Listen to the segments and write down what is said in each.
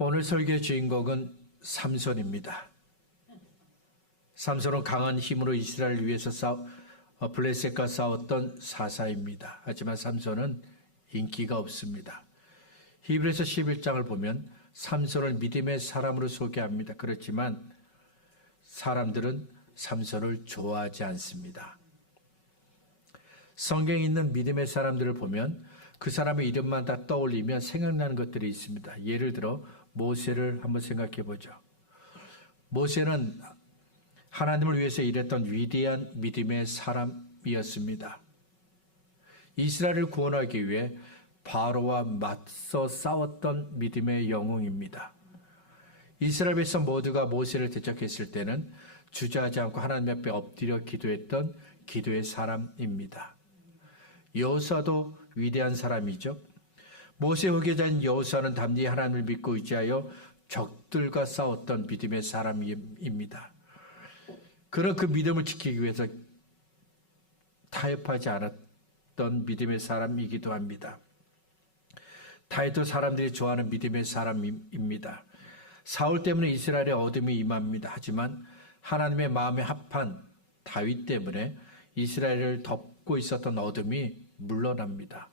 오늘 설교의 주인공은 삼손입니다. 삼손은 강한 힘으로 이스라엘을 위해서 블레셋과 싸웠던 사사입니다. 하지만 삼손은 인기가 없습니다. 히브리서 11장을 보면 삼손을 믿음의 사람으로 소개합니다. 그렇지만 사람들은 삼손을 좋아하지 않습니다. 성경에 있는 믿음의 사람들을 보면 그 사람의 이름만 다 떠올리면 생각나는 것들이 있습니다. 예를 들어 모세를 한번 생각해 보죠. 모세는 하나님을 위해서 일했던 위대한 믿음의 사람이었습니다. 이스라엘을 구원하기 위해 바로와 맞서 싸웠던 믿음의 영웅입니다. 이스라엘 백성 모두가 모세를 대적했을 때는 주저하지 않고 하나님 앞에 엎드려 기도했던 기도의 사람입니다. 여호수아도 위대한 사람이죠. 모세 후계자인 여호수아는 담대히 하나님을 믿고 의지하여 적들과 싸웠던 믿음의 사람입니다. 그런 그 믿음을 지키기 위해서 타협하지 않았던 믿음의 사람이기도 합니다. 다윗도 사람들이 좋아하는 믿음의 사람입니다. 사울 때문에 이스라엘의 어둠이 임합니다. 하지만 하나님의 마음에 합한 다윗 때문에 이스라엘을 덮고 있었던 어둠이 물러납니다.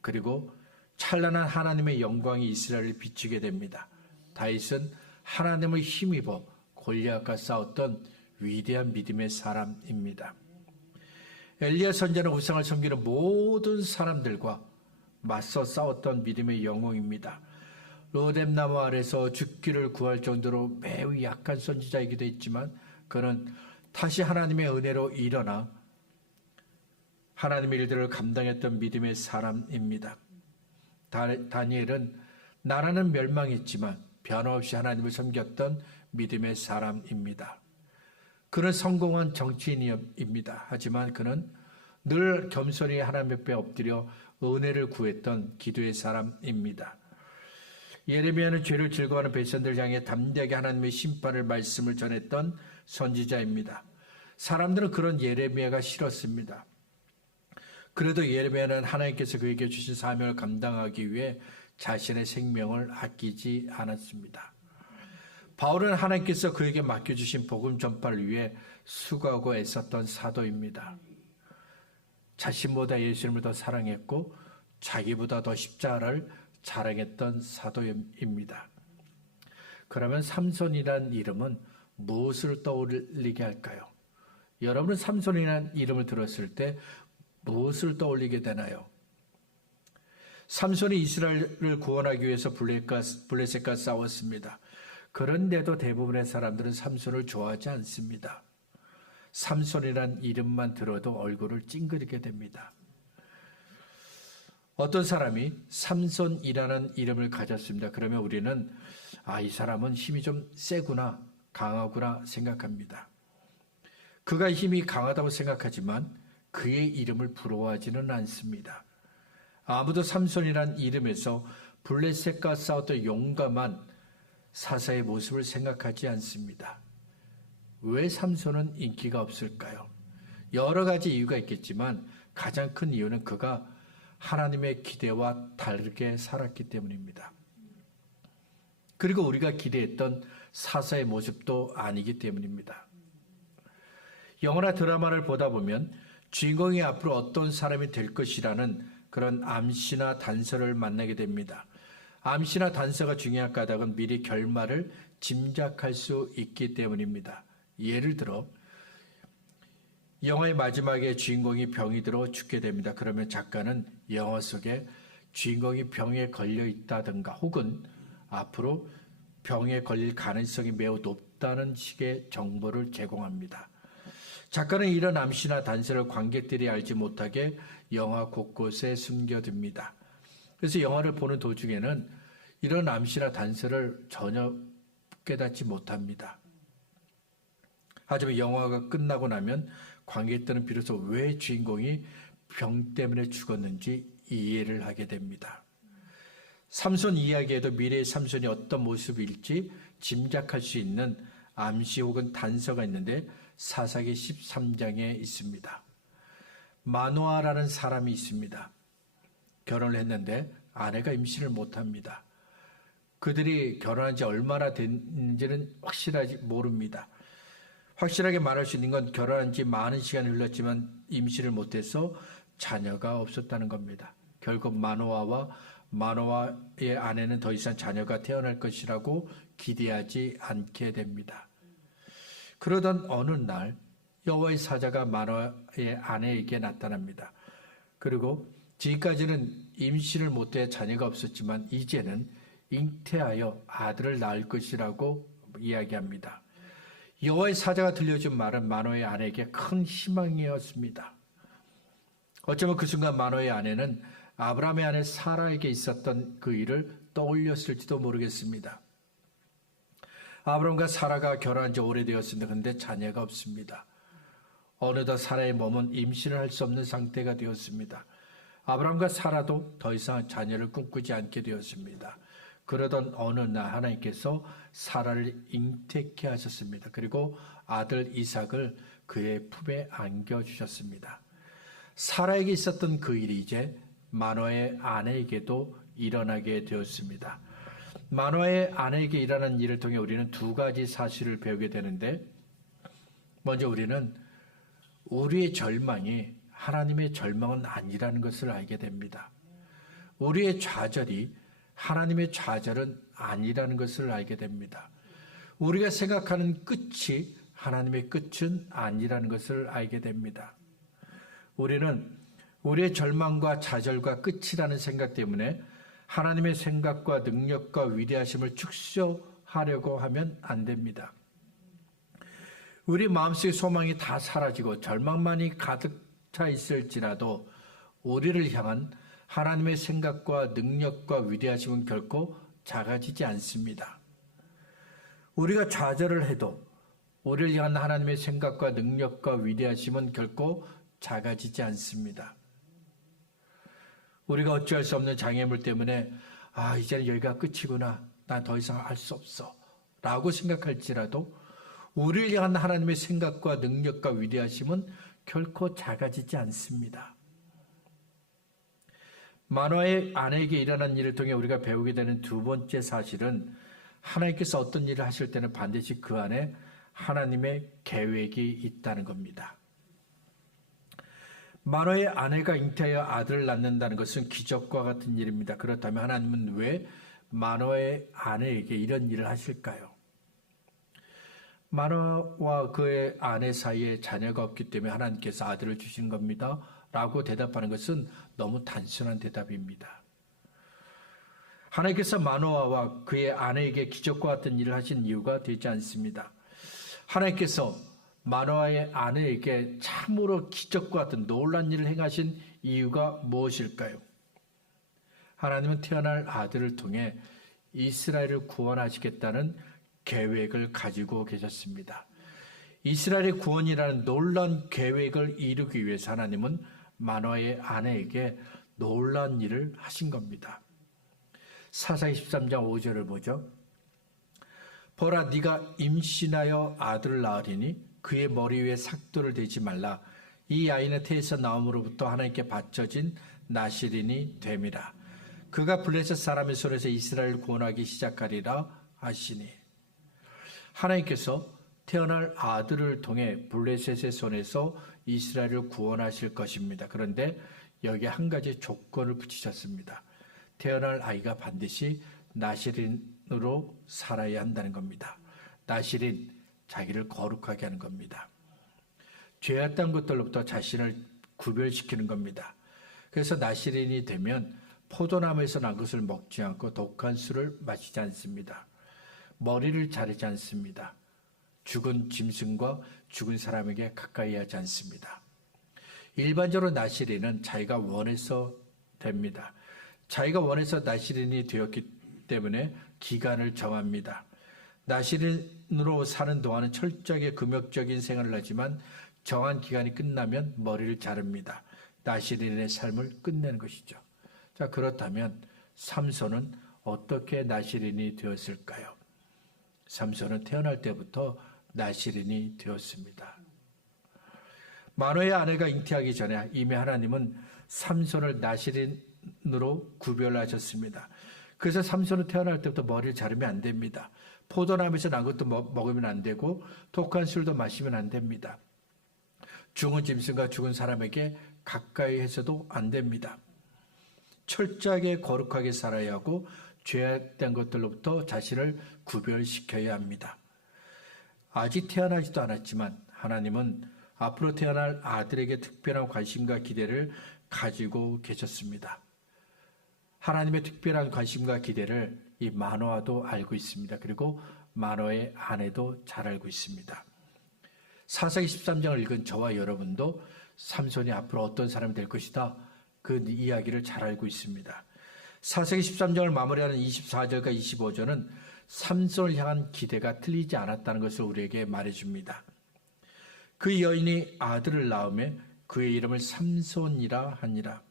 그리고 찬란한 하나님의 영광이 이스라엘을 비추게 됩니다. 다윗은 하나님을 힘입어 골리앗과 싸웠던 위대한 믿음의 사람입니다. 엘리야 선지자는 우상을 섬기는 모든 사람들과 맞서 싸웠던 믿음의 영웅입니다. 로뎀나무 아래서 죽기를 구할 정도로 매우 약한 선지자이기도 했지만 그는 다시 하나님의 은혜로 일어나 하나님의 일들을 감당했던 믿음의 사람입니다. 다니엘은 나라는 멸망했지만 변함없이 하나님을 섬겼던 믿음의 사람입니다. 그는 성공한 정치인입니다. 하지만 그는 늘 겸손히 하나님 앞에 엎드려 은혜를 구했던 기도의 사람입니다. 예레미야는 죄를 즐거워하는 백성들 향해 담대하게 하나님의 심판을 말씀을 전했던 선지자입니다. 사람들은 그런 예레미야가 싫었습니다. 그래도 예레미야는 하나님께서 그에게 주신 사명을 감당하기 위해 자신의 생명을 아끼지 않았습니다. 바울은 하나님께서 그에게 맡겨주신 복음 전파를 위해 수고하고 애썼던 사도입니다. 자신보다 예수님을 더 사랑했고 자기보다 더 십자가를 자랑했던 사도입니다. 그러면 삼손이라는 이름은 무엇을 떠올리게 할까요? 여러분은 삼손이라는 이름을 들었을 때 무엇을 떠올리게 되나요? 삼손이 이스라엘을 구원하기 위해서 블레셋과 싸웠습니다. 그런데도 대부분의 사람들은 삼손을 좋아하지 않습니다. 삼손이란 이름만 들어도 얼굴을 찡그리게 됩니다. 어떤 사람이 삼손이라는 이름을 가졌습니다. 그러면 우리는 이 사람은 힘이 좀 세구나, 강하구나 생각합니다. 그가 힘이 강하다고 생각하지만 그의 이름을 부러워하지는 않습니다. 아무도 삼손이란 이름에서 블레셋과 싸웠던 용감한 사사의 모습을 생각하지 않습니다. 왜 삼손은 인기가 없을까요? 여러 가지 이유가 있겠지만 가장 큰 이유는 그가 하나님의 기대와 다르게 살았기 때문입니다. 그리고 우리가 기대했던 사사의 모습도 아니기 때문입니다. 영화나 드라마를 보다 보면 주인공이 앞으로 어떤 사람이 될 것이라는 그런 암시나 단서를 만나게 됩니다. 암시나 단서가 중요한 까닭은 미리 결말을 짐작할 수 있기 때문입니다. 예를 들어 영화의 마지막에 주인공이 병이 들어 죽게 됩니다. 그러면 작가는 영화 속에 주인공이 병에 걸려 있다든가 혹은 앞으로 병에 걸릴 가능성이 매우 높다는 식의 정보를 제공합니다. 작가는 이런 암시나 단서를 관객들이 알지 못하게 영화 곳곳에 숨겨둡니다. 그래서 영화를 보는 도중에는 이런 암시나 단서를 전혀 깨닫지 못합니다. 하지만 영화가 끝나고 나면 관객들은 비로소 왜 주인공이 병 때문에 죽었는지 이해를 하게 됩니다. 삼손 이야기에도 미래의 삼손이 어떤 모습일지 짐작할 수 있는 암시 혹은 단서가 있는데 사사기 13장에 있습니다. 마노아라는 사람이 있습니다. 결혼을 했는데 아내가 임신을 못합니다. 그들이 결혼한 지 얼마나 됐는지는 확실하지 모릅니다. 확실하게 말할 수 있는 건 결혼한 지 많은 시간이 흘렀지만 임신을 못해서 자녀가 없었다는 겁니다. 결국 마노아와 마노아의 아내는 더 이상 자녀가 태어날 것이라고 기대하지 않게 됩니다. 그러던 어느 날 여호와의 사자가 마노아의 아내에게 나타납니다. 그리고 지금까지는 임신을 못해 자녀가 없었지만 이제는 잉태하여 아들을 낳을 것이라고 이야기합니다. 여호와의 사자가 들려준 말은 마노아의 아내에게 큰 희망이었습니다. 어쩌면 그 순간 마노아의 아내는 아브라함의 아내 사라에게 있었던 그 일을 떠올렸을지도 모르겠습니다. 아브라함과 사라가 결혼한 지 오래되었습니다. 그런데 자녀가 없습니다. 어느덧 사라의 몸은 임신을 할 수 없는 상태가 되었습니다. 아브라함과 사라도 더 이상 자녀를 꿈꾸지 않게 되었습니다. 그러던 어느 날 하나님께서 사라를 잉태케 하셨습니다. 그리고 아들 이삭을 그의 품에 안겨주셨습니다. 사라에게 있었던 그 일이 이제 마노아의 아내에게도 일어나게 되었습니다. 마노아의 아내에게 일어난 일을 통해 우리는 두 가지 사실을 배우게 되는데, 먼저 우리는 우리의 절망이 하나님의 절망은 아니라는 것을 알게 됩니다. 우리의 좌절이 하나님의 좌절은 아니라는 것을 알게 됩니다. 우리가 생각하는 끝이 하나님의 끝은 아니라는 것을 알게 됩니다. 우리는 우리의 절망과 좌절과 끝이라는 생각 때문에 하나님의 생각과 능력과 위대하심을 축소하려고 하면 안 됩니다. 우리 마음속의 소망이 다 사라지고 절망만이 가득 차 있을지라도 우리를 향한 하나님의 생각과 능력과 위대하심은 결코 작아지지 않습니다. 우리가 좌절을 해도 우리를 향한 하나님의 생각과 능력과 위대하심은 결코 작아지지 않습니다. 우리가 어찌할 수 없는 장애물 때문에 이제는 여기가 끝이구나, 난 더 이상 할 수 없어 라고 생각할지라도 우리를 향한 하나님의 생각과 능력과 위대하심은 결코 작아지지 않습니다. 마노아의 아내에게 일어난 일을 통해 우리가 배우게 되는 두 번째 사실은, 하나님께서 어떤 일을 하실 때는 반드시 그 안에 하나님의 계획이 있다는 겁니다. 마노아의 아내가 잉태하여 아들을 낳는다는 것은 기적과 같은 일입니다. 그렇다면 하나님은 왜 마노아의 아내에게 이런 일을 하실까요? 마노아와 그의 아내 사이에 자녀가 없기 때문에 하나님께서 아들을 주신 겁니다 라고 대답하는 것은 너무 단순한 대답입니다. 하나님께서 마노아와 그의 아내에게 기적과 같은 일을 하신 이유가 되지 않습니다. 하나님께서 마노아의 아내에게 참으로 기적과 같은 놀라운 일을 행하신 이유가 무엇일까요? 하나님은 태어날 아들을 통해 이스라엘을 구원하시겠다는 계획을 가지고 계셨습니다. 이스라엘의 구원이라는 놀라운 계획을 이루기 위해서 하나님은 마노아의 아내에게 놀라운 일을 하신 겁니다. 사사기 13장 5절을 보죠. 보라, 네가 임신하여 아들을 낳으리니 그의 머리 위에 삭도를 대지 말라. 이 아이는 태에서 나옴으로부터 하나님께 바쳐진 나실인이 됨이라. 그가 블레셋 사람의 손에서 이스라엘을 구원하기 시작하리라 하시니. 하나님께서 태어날 아들을 통해 블레셋의 손에서 이스라엘을 구원하실 것입니다. 그런데 여기에 한 가지 조건을 붙이셨습니다. 태어날 아이가 반드시 나실인으로 살아야 한다는 겁니다. 나실인, 자기를 거룩하게 하는 겁니다. 죄악된 것들로부터 자신을 구별시키는 겁니다. 그래서 나실인이 되면 포도나무에서 난 것을 먹지 않고 독한 술을 마시지 않습니다. 머리를 자르지 않습니다. 죽은 짐승과 죽은 사람에게 가까이 하지 않습니다. 일반적으로 나실인은 자기가 원해서 됩니다. 자기가 원해서 나실인이 되었기 때문에 기간을 정합니다. 나실인으로 사는 동안은 철저하게 금욕적인 생활을 하지만 정한 기간이 끝나면 머리를 자릅니다. 나실인의 삶을 끝내는 것이죠. 자, 그렇다면 삼손은 어떻게 나실인이 되었을까요? 삼손은 태어날 때부터 나실인이 되었습니다. 마노아의 아내가 잉태하기 전에 이미 하나님은 삼손을 나실인으로 구별하셨습니다. 그래서 삼손은 태어날 때부터 머리를 자르면 안 됩니다. 포도나무에서 난 것도 먹으면 안 되고 독한 술도 마시면 안 됩니다. 죽은 짐승과 죽은 사람에게 가까이 해서도 안 됩니다. 철저하게 거룩하게 살아야 하고 죄악된 것들로부터 자신을 구별시켜야 합니다. 아직 태어나지도 않았지만 하나님은 앞으로 태어날 아들에게 특별한 관심과 기대를 가지고 계셨습니다. 하나님의 특별한 관심과 기대를 이 마노아도 알고 있습니다. 그리고 마노아의 아내도 잘 알고 있습니다. 사사기 13장을 읽은 저와 여러분도 삼손이 앞으로 어떤 사람이 될 것이다, 그 이야기를 잘 알고 있습니다. 사사기 13장을 마무리하는 24절과 25절은 삼손을 향한 기대가 틀리지 않았다는 것을 우리에게 말해줍니다. 그 여인이 아들을 낳으며 그의 이름을 삼손이라 하니라.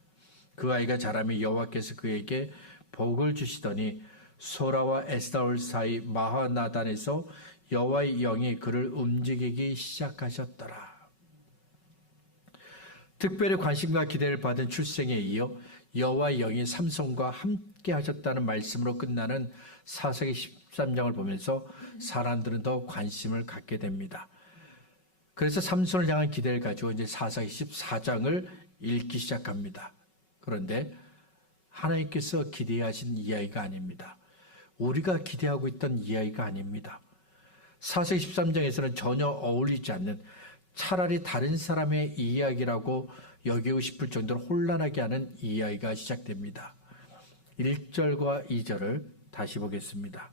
그 아이가 자라며 여호와께서 그에게 복을 주시더니 소라와 에스타올 사이 마하나단에서 여호와의 영이 그를 움직이기 시작하셨더라. 특별히 관심과 기대를 받은 출생에 이어 여호와의 영이 삼손과 함께 하셨다는 말씀으로 끝나는 사사기 13장을 보면서 사람들은 더 관심을 갖게 됩니다. 그래서 삼손을 향한 기대를 가지고 이제 사사기 14장을 읽기 시작합니다. 그런데 하나님께서 기대하신 이야기가 아닙니다. 우리가 기대하고 있던 이야기가 아닙니다. 사사기 13장에서는 전혀 어울리지 않는, 차라리 다른 사람의 이야기라고 여기고 싶을 정도로 혼란하게 하는 이야기가 시작됩니다. 1절과 2절을 다시 보겠습니다.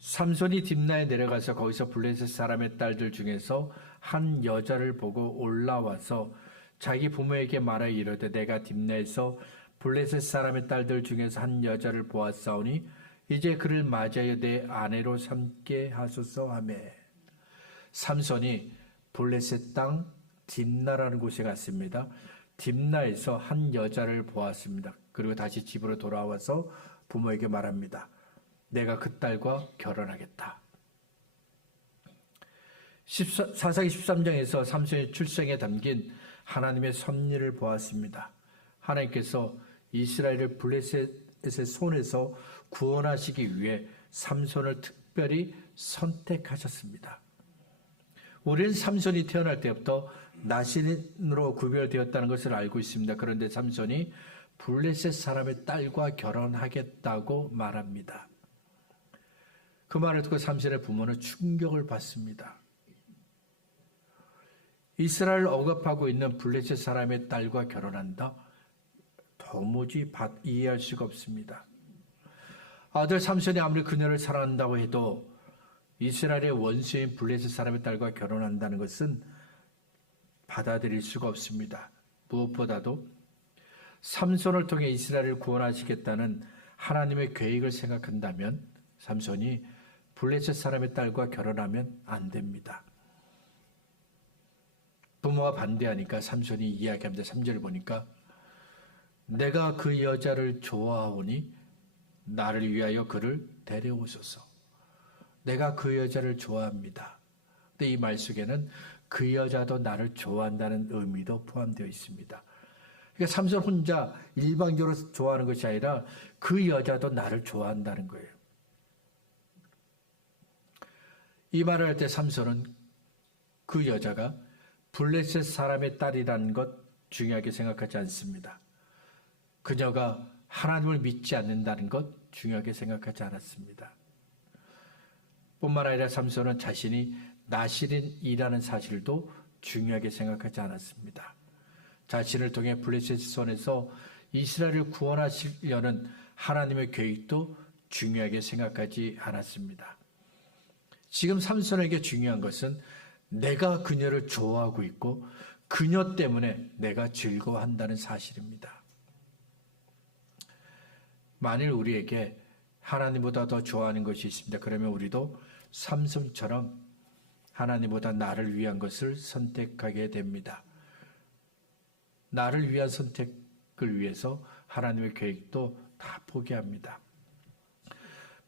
삼손이 딥나에 내려가서 거기서 블레셋 사람의 딸들 중에서 한 여자를 보고 올라와서 자기 부모에게 말하여 이르되 내가 딥나에서 블레셋 사람의 딸들 중에서 한 여자를 보았사오니 이제 그를 맞이하여 내 아내로 삼게 하소서 하며, 삼손이 블레셋 땅 딥나라는 곳에 갔습니다. 딥나에서 한 여자를 보았습니다. 그리고 다시 집으로 돌아와서 부모에게 말합니다. 내가 그 딸과 결혼하겠다. 사사기 13장에서 삼손의 출생에 담긴 하나님의 섭리를 보았습니다. 하나님께서 이스라엘을 블레셋의 손에서 구원하시기 위해 삼손을 특별히 선택하셨습니다. 우리는 삼손이 태어날 때부터 나신으로 구별되었다는 것을 알고 있습니다. 그런데 삼손이 블레셋 사람의 딸과 결혼하겠다고 말합니다. 그 말을 듣고 삼손의 부모는 충격을 받습니다. 이스라엘을 억압하고 있는 블레셋 사람의 딸과 결혼한다? 도무지 이해할 수가 없습니다. 아들 삼손이 아무리 그녀를 사랑한다고 해도 이스라엘의 원수인 블레셋 사람의 딸과 결혼한다는 것은 받아들일 수가 없습니다. 무엇보다도 삼손을 통해 이스라엘을 구원하시겠다는 하나님의 계획을 생각한다면 삼손이 블레셋 사람의 딸과 결혼하면 안 됩니다. 부모가 반대하니까 삼손이 이야기합니다. 3절을 보니까 내가 그 여자를 좋아하오니 나를 위하여 그를 데려오소서. 내가 그 여자를 좋아합니다. 근데 이 말 속에는 그 여자도 나를 좋아한다는 의미도 포함되어 있습니다. 그러니까 삼손 혼자 일방적으로 좋아하는 것이 아니라 그 여자도 나를 좋아한다는 거예요. 이 말을 할 때 삼손은 그 여자가 블레셋 사람의 딸이라는 것 중요하게 생각하지 않습니다. 그녀가 하나님을 믿지 않는다는 것 중요하게 생각하지 않았습니다. 뿐만 아니라 삼손은 자신이 나실인이라는 사실도 중요하게 생각하지 않았습니다. 자신을 통해 블레셋 손에서 이스라엘을 구원하시려는 하나님의 계획도 중요하게 생각하지 않았습니다. 지금 삼손에게 중요한 것은 내가 그녀를 좋아하고 있고 그녀 때문에 내가 즐거워한다는 사실입니다. 만일 우리에게 하나님보다 더 좋아하는 것이 있습니다. 그러면 우리도 삼손처럼 하나님보다 나를 위한 것을 선택하게 됩니다. 나를 위한 선택을 위해서 하나님의 계획도 다 포기합니다.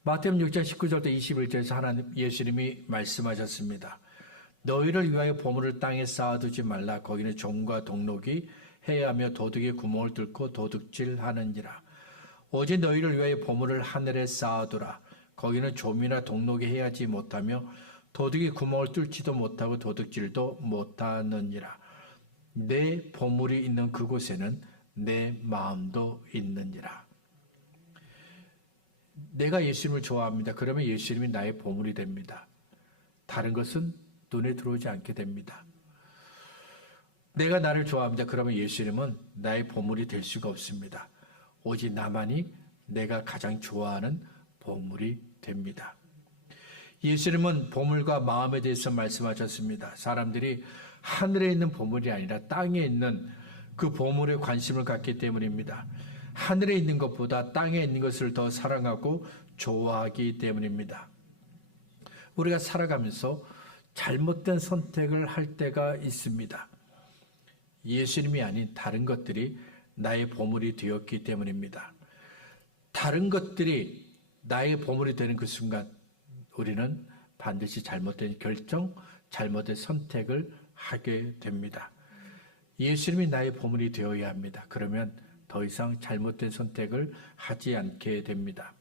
마태복음 6장 19절부터 21절에서 예수님이 말씀하셨습니다. 너희를 위하여 보물을 땅에 쌓아두지 말라. 거기는 종과 동록이 해하며 도둑이 구멍을 뚫고 도둑질하느니라. 오직 너희를 위하여 보물을 하늘에 쌓아두라. 거기는 좀이나 동록이 해하지 못하며 도둑이 구멍을 뚫지도 못하고 도둑질도 못하느니라. 내 보물이 있는 그곳에는 내 마음도 있느니라. 내가 예수님을 좋아합니다. 그러면 예수님이 나의 보물이 됩니다. 다른 것은 눈에 들어오지 않게 됩니다. 내가 나를 좋아합니다. 그러면 예수님은 나의 보물이 될 수가 없습니다. 오직 나만이 내가 가장 좋아하는 보물이 됩니다. 예수님은 보물과 마음에 대해서 말씀하셨습니다. 사람들이 하늘에 있는 보물이 아니라 땅에 있는 그 보물에 관심을 갖기 때문입니다. 하늘에 있는 것보다 땅에 있는 것을 더 사랑하고 좋아하기 때문입니다. 우리가 살아가면서 잘못된 선택을 할 때가 있습니다. 예수님이 아닌 다른 것들이 나의 보물이 되었기 때문입니다. 다른 것들이 나의 보물이 되는 그 순간 우리는 반드시 잘못된 결정, 잘못된 선택을 하게 됩니다. 예수님이 나의 보물이 되어야 합니다. 그러면 더 이상 잘못된 선택을 하지 않게 됩니다.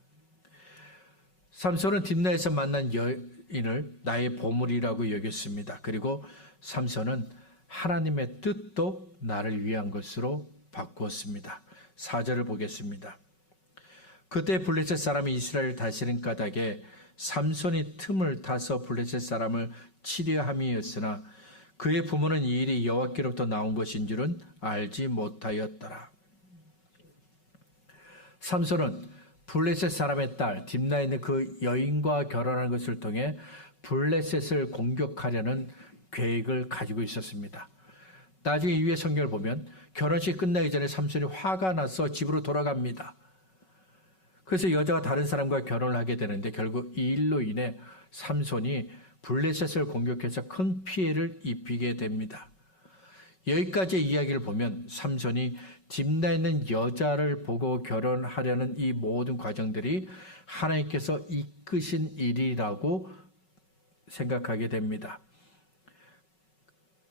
삼손은 딥나에서 만난 여인을 나의 보물이라고 여겼습니다. 그리고 삼손은 하나님의 뜻도 나를 위한 것으로 바꾸었습니다. 4절을 보겠습니다. 그때 블레셋 사람이 이스라엘 다스린 까닭에 삼손이 틈을 타서 블레셋 사람을 치려 함이었으나 그의 부모는 이 일이 여호와께로부터 나온 것인 줄은 알지 못하였더라. 삼손은 블레셋 사람의 딸 딥나에 있는 그 여인과 결혼한 것을 통해 블레셋을 공격하려는 계획을 가지고 있었습니다. 나중에 이후의 성경을 보면 결혼식 끝나기 전에 삼손이 화가 나서 집으로 돌아갑니다. 그래서 여자가 다른 사람과 결혼을 하게 되는데 결국 이 일로 인해 삼손이 블레셋을 공격해서 큰 피해를 입히게 됩니다. 여기까지의 이야기를 보면 삼손이 딥나에 있는 여자를 보고 결혼하려는 이 모든 과정들이 하나님께서 이끄신 일이라고 생각하게 됩니다.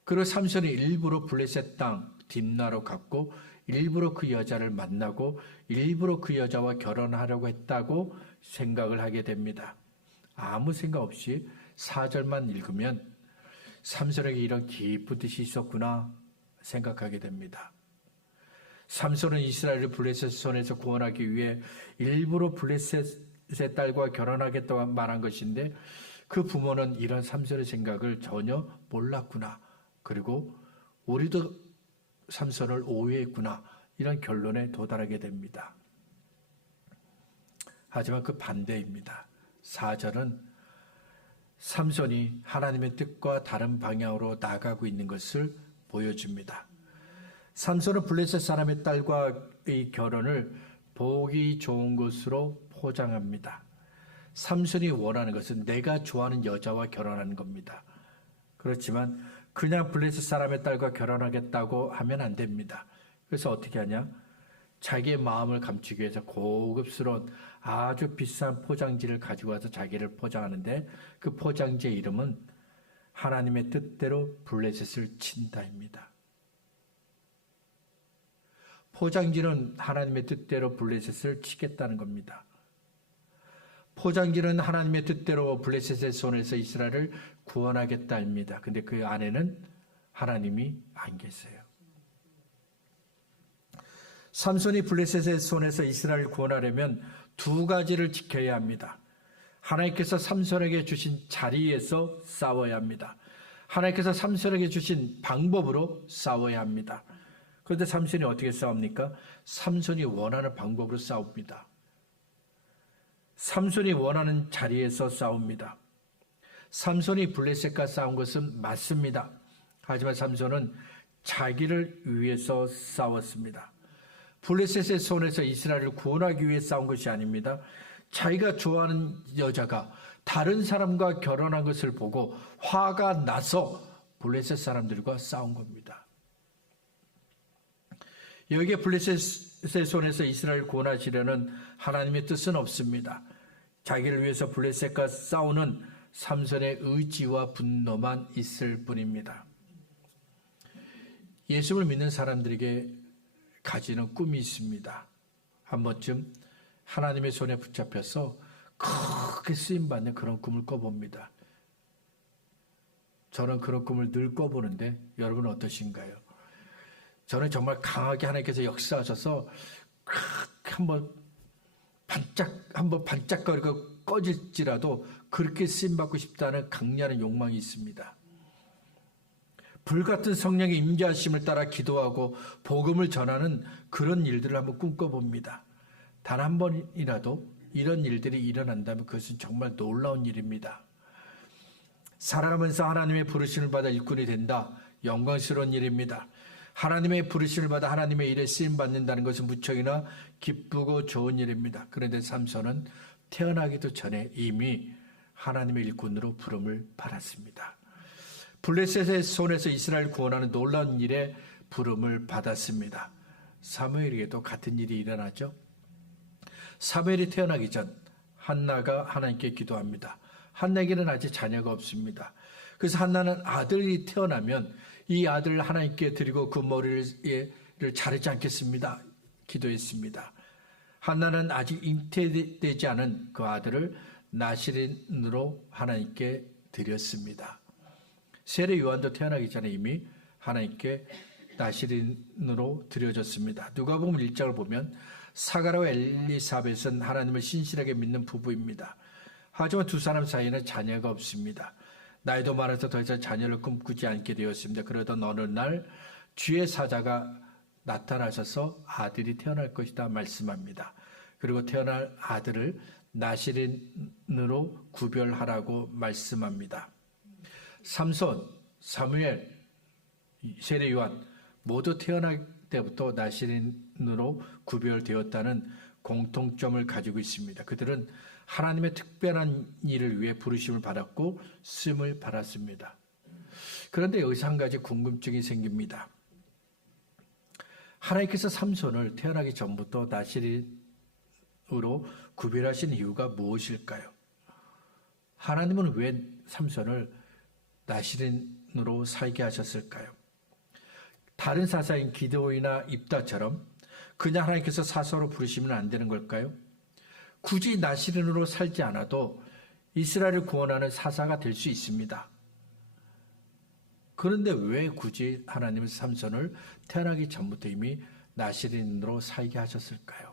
그리고 삼손이 일부러 블레셋 땅 딥나로 갔고 일부러 그 여자를 만나고 일부러 그 여자와 결혼하려고 했다고 생각을 하게 됩니다. 아무 생각 없이 4절만 읽으면 삼손에게 이런 깊은 뜻이 있었구나 생각하게 됩니다. 삼손은 이스라엘을 블레셋 손에서 구원하기 위해 일부러 블레셋의 딸과 결혼하겠다고 말한 것인데 그 부모는 이런 삼손의 생각을 전혀 몰랐구나. 그리고 우리도 삼손을 오해했구나. 이런 결론에 도달하게 됩니다. 하지만 그 반대입니다. 4절은 삼손이 하나님의 뜻과 다른 방향으로 나가고 있는 것을 보여줍니다. 삼손은 블레셋 사람의 딸과의 결혼을 보기 좋은 것으로 포장합니다. 삼손이 원하는 것은 내가 좋아하는 여자와 결혼하는 겁니다. 그렇지만 그냥 블레셋 사람의 딸과 결혼하겠다고 하면 안 됩니다. 그래서 어떻게 하냐? 자기의 마음을 감추기 위해서 고급스러운 아주 비싼 포장지를 가지고 와서 자기를 포장하는데 그 포장지의 이름은 하나님의 뜻대로 블레셋을 친다입니다. 포장지는 하나님의 뜻대로 블레셋을 치겠다는 겁니다. 포장지는 하나님의 뜻대로 블레셋의 손에서 이스라엘을 구원하겠다입니다. 근데 그 안에는 하나님이 안 계세요. 삼손이 블레셋의 손에서 이스라엘을 구원하려면 두 가지를 지켜야 합니다. 하나님께서 삼손에게 주신 자리에서 싸워야 합니다. 하나님께서 삼손에게 주신 방법으로 싸워야 합니다. 그런데 삼손이 어떻게 싸웁니까? 삼손이 원하는 방법으로 싸웁니다. 삼손이 원하는 자리에서 싸웁니다. 삼손이 블레셋과 싸운 것은 맞습니다. 하지만 삼손은 자기를 위해서 싸웠습니다. 블레셋의 손에서 이스라엘을 구원하기 위해 싸운 것이 아닙니다. 자기가 좋아하는 여자가 다른 사람과 결혼한 것을 보고 화가 나서 블레셋 사람들과 싸운 겁니다. 여기에 블레셋의 손에서 이스라엘을 구원하시려는 하나님의 뜻은 없습니다. 자기를 위해서 블레셋과 싸우는 삼손의 의지와 분노만 있을 뿐입니다. 예수를 믿는 사람들에게 가지는 꿈이 있습니다. 한 번쯤 하나님의 손에 붙잡혀서 크게 쓰임받는 그런 꿈을 꿔봅니다. 저는 그런 꿈을 늘 꿔보는데 여러분은 어떠신가요? 저는 정말 강하게 하나님께서 역사하셔서 한번 반짝거리고 꺼질지라도 그렇게 쓰임받고 싶다는 강렬한 욕망이 있습니다. 불같은 성령의 임재하심을 따라 기도하고 복음을 전하는 그런 일들을 한번 꿈꿔봅니다. 단 한 번이라도 이런 일들이 일어난다면 그것은 정말 놀라운 일입니다. 살아가면서 하나님의 부르심을 받아 일꾼이 된다. 영광스러운 일입니다. 하나님의 부르심을 받아 하나님의 일에 쓰임받는다는 것은 무척이나 기쁘고 좋은 일입니다. 그런데 삼손은 태어나기도 전에 이미 하나님의 일꾼으로 부름을 받았습니다. 블레셋의 손에서 이스라엘 구원하는 놀라운 일에 부름을 받았습니다. 사무엘에게도 같은 일이 일어나죠. 사무엘이 태어나기 전 한나가 하나님께 기도합니다. 한나에게는 아직 자녀가 없습니다. 그래서 한나는 아들이 태어나면 이 아들을 하나님께 드리고 그 머리를 자르지 않겠습니다. 기도했습니다. 한나는 아직 잉태되지 않은 그 아들을 나시린으로 하나님께 드렸습니다. 세례 요한도 태어나기 전에 이미 하나님께 나시린으로 드려졌습니다. 누가복음 1장을 보면 사가랴와 엘리사벳은 하나님을 신실하게 믿는 부부입니다. 하지만 두 사람 사이에는 자녀가 없습니다. 나이도 많아서 더 이상 자녀를 꿈꾸지 않게 되었습니다. 그러던 어느 날 주의 사자가 나타나셔서 아들이 태어날 것이다 말씀합니다. 그리고 태어날 아들을 나시린으로 구별하라고 말씀합니다. 삼손, 사무엘, 세례 요한 모두 태어날 때부터 나시린으로 구별되었다는 공통점을 가지고 있습니다. 그들은 하나님의 특별한 일을 위해 부르심을 받았고 쓰임을 받았습니다. 그런데 여기서 한 가지 궁금증이 생깁니다. 하나님께서 삼손을 태어나기 전부터 나시린으로 구별하신 이유가 무엇일까요? 하나님은 왜 삼손을 나시린으로 살게 하셨을까요? 다른 사사인 기드온이나 입다처럼 그냥 하나님께서 사서로 부르시면 안 되는 걸까요? 굳이 나시린으로 살지 않아도 이스라엘을 구원하는 사사가 될 수 있습니다. 그런데 왜 굳이 하나님은 삼손을 태어나기 전부터 이미 나시린으로 살게 하셨을까요?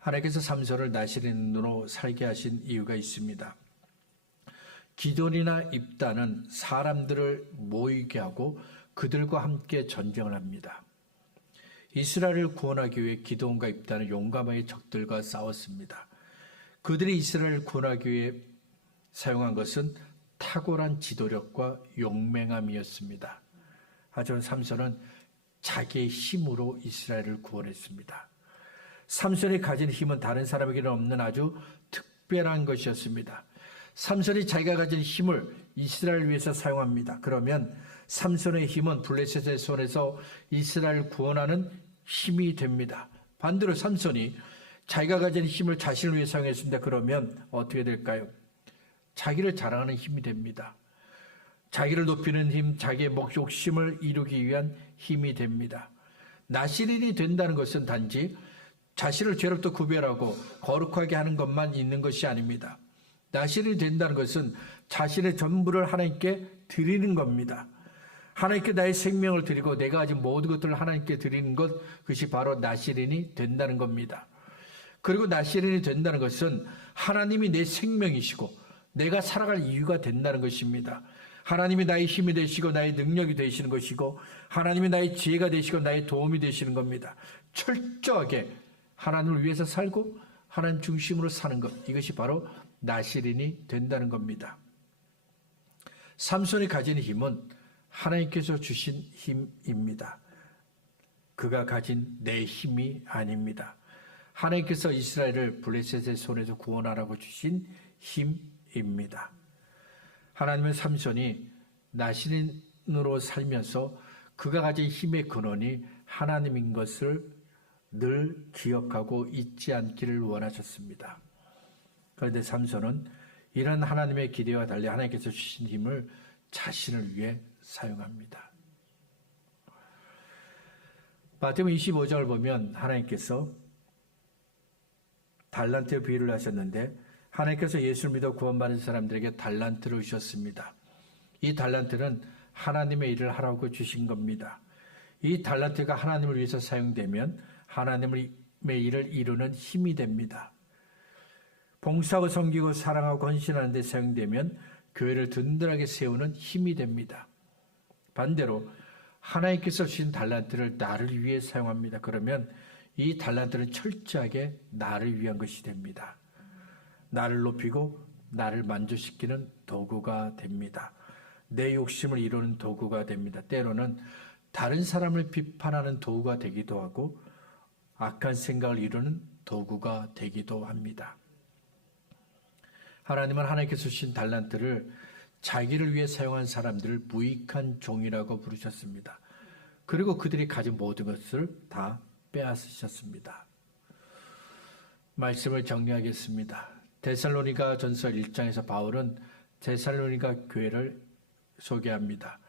하나님께서 삼손을 나시린으로 살게 하신 이유가 있습니다. 기돈이나 입다는 사람들을 모이게 하고 그들과 함께 전쟁을 합니다. 이스라엘을 구원하기 위해 기돈과 입다는 용감하게 적들과 싸웠습니다. 그들이 이스라엘을 구원하기 위해 사용한 것은 탁월한 지도력과 용맹함이었습니다. 하지만 삼손은 자기의 힘으로 이스라엘을 구원했습니다. 삼손이 가진 힘은 다른 사람에게는 없는 아주 특별한 것이었습니다. 삼손이 자기가 가진 힘을 이스라엘을 위해서 사용합니다. 그러면 삼손의 힘은 블레셋의 손에서 이스라엘을 구원하는 힘이 됩니다. 반대로 삼손이 자기가 가진 힘을 자신을 위해 사용했습니다. 그러면 어떻게 될까요? 자기를 자랑하는 힘이 됩니다. 자기를 높이는 힘, 자기의 욕심을 이루기 위한 힘이 됩니다. 나시린이 된다는 것은 단지 자신을 죄로부터 구별하고 거룩하게 하는 것만 있는 것이 아닙니다. 나시린이 된다는 것은 자신의 전부를 하나님께 드리는 겁니다. 하나님께 나의 생명을 드리고 내가 가진 모든 것들을 하나님께 드리는 것, 그것이 바로 나시린이 된다는 겁니다. 그리고 나시린이 된다는 것은 하나님이 내 생명이시고 내가 살아갈 이유가 된다는 것입니다. 하나님이 나의 힘이 되시고 나의 능력이 되시는 것이고 하나님이 나의 지혜가 되시고 나의 도움이 되시는 겁니다. 철저하게 하나님을 위해서 살고 하나님 중심으로 사는 것, 이것이 바로 나시린이 된다는 겁니다. 삼손이 가진 힘은 하나님께서 주신 힘입니다. 그가 가진 내 힘이 아닙니다. 하나님께서 이스라엘을 블레셋의 손에서 구원하라고 주신 힘입니다. 하나님은 삼손이 나시린으로 살면서 그가 가진 힘의 근원이 하나님인 것을 늘 기억하고 잊지 않기를 원하셨습니다. 그런데 삼손은 이런 하나님의 기대와 달리 하나님께서 주신 힘을 자신을 위해 사용합니다. 마태복음 25장을 보면 하나님께서 달란트의 비유를 하셨는데 하나님께서 예수를 믿어 구원받은 사람들에게 달란트를 주셨습니다. 이 달란트는 하나님의 일을 하라고 주신 겁니다. 이 달란트가 하나님을 위해서 사용되면 하나님의 일을 이루는 힘이 됩니다. 봉사하고 섬기고 사랑하고 헌신하는 데 사용되면 교회를 든든하게 세우는 힘이 됩니다. 반대로 하나님께서 주신 달란트를 나를 위해 사용합니다. 그러면 이 달란트는 철저하게 나를 위한 것이 됩니다. 나를 높이고 나를 만족시키는 도구가 됩니다. 내 욕심을 이루는 도구가 됩니다. 때로는 다른 사람을 비판하는 도구가 되기도 하고 악한 생각을 이루는 도구가 되기도 합니다. 하나님은 하나님께서 주신 달란트를 자기를 위해 사용한 사람들을 무익한 종이라고 부르셨습니다. 그리고 그들이 가진 모든 것을 다 빼앗으셨습니다. 말씀을 정리하겠습니다. 데살로니가 전서 1장에서 바울은 데살로니가 교회를 소개합니다.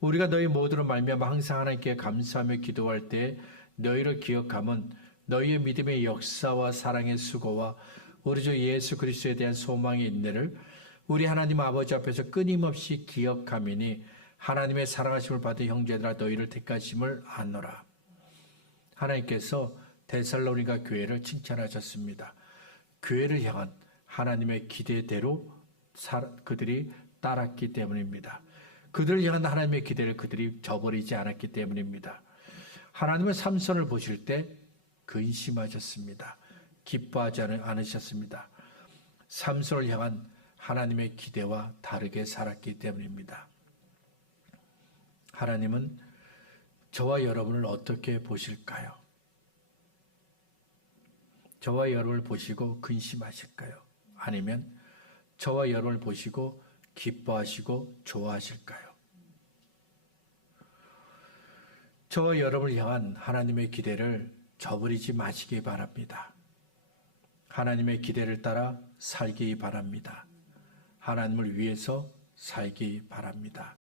우리가 너희 모두로 말미암아 항상 하나님께 감사하며 기도할 때 너희를 기억함은 너희의 믿음의 역사와 사랑의 수고와 우리 주 예수 그리스도에 대한 소망의 인내를 우리 하나님 아버지 앞에서 끊임없이 기억함이니 하나님의 사랑하심을 받은 형제들아 너희를 택하심을 아노라. 하나님께서 데살로니가 교회를 칭찬하셨습니다. 교회를 향한 하나님의 기대대로 그들이 따랐기 때문입니다. 그들을 향한 하나님의 기대를 그들이 저버리지 않았기 때문입니다. 하나님은 삼손을 보실 때 근심하셨습니다. 기뻐하지 않으셨습니다. 삼손을 향한 하나님의 기대와 다르게 살았기 때문입니다. 하나님은 저와 여러분을 어떻게 보실까요? 저와 여러분을 보시고 근심하실까요? 아니면 저와 여러분을 보시고 기뻐하시고 좋아하실까요? 저와 여러분을 향한 하나님의 기대를 저버리지 마시기 바랍니다. 하나님의 기대를 따라 살기 바랍니다. 하나님을 위해서 살기 바랍니다.